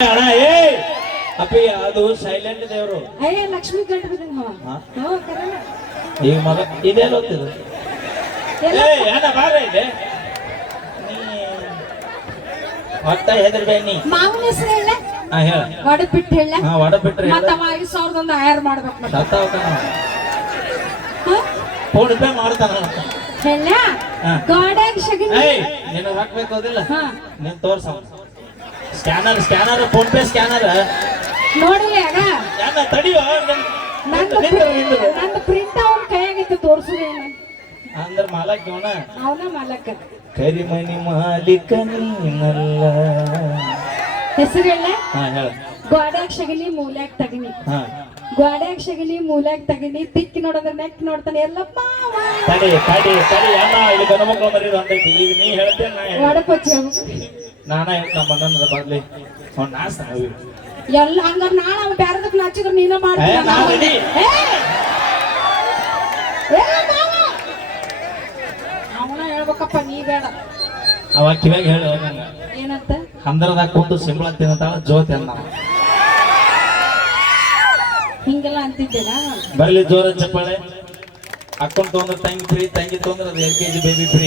ಅಣ್ಣ ಏ ಅಪ್ಪಿ ಅದು ಸೈಲೆಂಟ್ ದೇವ್ರು. ಅಯ್ಯ ಲಕ್ಷ್ಮೀ ಗಂಟು ಬಿದ್ದಂಗ ಈಗ ಮಗ ಇದೆಲ್ಲ ಹೋಗ್ತಿದ್ರು. ಏ ಅಣ್ಣ ಬಾರ ಇದೆ ನೀ ಒಟ್ಟ ಹೆದರ್ಬೇ ನೀ. ಮಾವನ ಹೆಸರು ಹೇಳ. ಹಾ ಹೇಳ. ಒಡಪಿಟ್ಟು ಹೇಳ. ಹಾ ಒಡಪಿಟ್ರೆ ಮತ್ತ 5,000 ಆಯರ್ ಮಾಡ್ಬೇಕು ಮತ್ತೆ. ಸತ್ತಾವತಾನ ಫೋನ್ ಪೇ ಮಾಡ್ತಾನ ಹೇಳ. ಗಾಡ್ಯಾಗ ಶಗಣಿ. ಏಯ್ ನಿನಗೆ ಹಾಕ್ಬೇಕು ಹೋದಿಲ್ಲ ಹಾ ನೀನ್ ತೋರ್ಸ. ಸ್ಕ್ಯಾನರ್ ಫೋನ್ ಪೇ ಸ್ಕ್ಯಾನರ್ ನೋಡಿಲ್ಲ ಆಗ ಯಾಕ ತಡಿಯೋ. ನಂದು ಪ್ರಿಂಟ್ ಅವ್ನ ಕೈಯಾಗಿತ್ತು ತೋರ್ಸುದೇನ ಅಂದ್ರ ಮಾಲಕ್ ಇವನ ಅವನ ಮಾಲಕ. ಕರಿಮನಿ ಮಾಲೀಕ ನೀನಲ್ಲ. ಹೆಸರು ಹೇಳ. ಹಾ ಹೇಳ. ಗೋಡ್ಯಾಗ ಶಗಲಿ ಮೂಲ್ಯಾಗ ತಗನಿ. ಹಾ ಗೋಡ್ಯಾಗ ಶಗಲಿ ಮೂಲ್ಯಾಗ ತಗನಿ ತಿಕ್ಕಿ ನೋಡಿದ್ರೆ ನೆಕ್ ನೋಡ್ತಾನೆ ಎಲ್ಲಪ್ಪ. ತಡಿ ತಡಿ ತಡಿ ಅಣ್ಣ ಇಲ್ಲಿ ಗಂಡು ಮಕ್ಕಳು ಮರಿದು ಅಂತೈತಿ. ಈಗ ನೀ ಹೇಳ್ತೇನೆ ಒಡಪಚ್ಚ ನಾನ ನಮ್ಮ ಅಣ್ಣನ ಬರ್ಲಿ ಅವ್ನು ನಾಸ್ತ ಎಲ್ಲ ಹಂಗಾರ ನಾಳೆ ಅವ ಬ್ಯಾರದಕ್ ನಾಚಿದ್ರೆ ನೀನ ಮಾಡ್ತೀನಿ. ಅವನ ಹೇಳ್ಬೇಕಪ್ಪ ನೀ ಬೇಡ. ಅವ ಕಿವ್ಯಾಗ ಹೇಳಿ ನಂಗ ಏನಂತ ಹಂದರದಾಗ ಕುಂತು ಸಿಂಬಳ ತಿನ್ನತಾಳ ಜ್ಯೋತಿ ಅಂದ. ಹಿಂಗೆಲ್ಲ ಅಂತಿದ್ದೇನಾ. ಬರ್ಲಿ ಜೋರ ಚಪ್ಪಾಳೆ. ಅಕ್ಕನ್ ತೊಂದ್ರೆ ತಂಗಿ ಫ್ರೀ, ತಂಗಿ ತೊಂದ್ರೆ ಅದು LKG ಬೇಬಿ ಫ್ರೀ.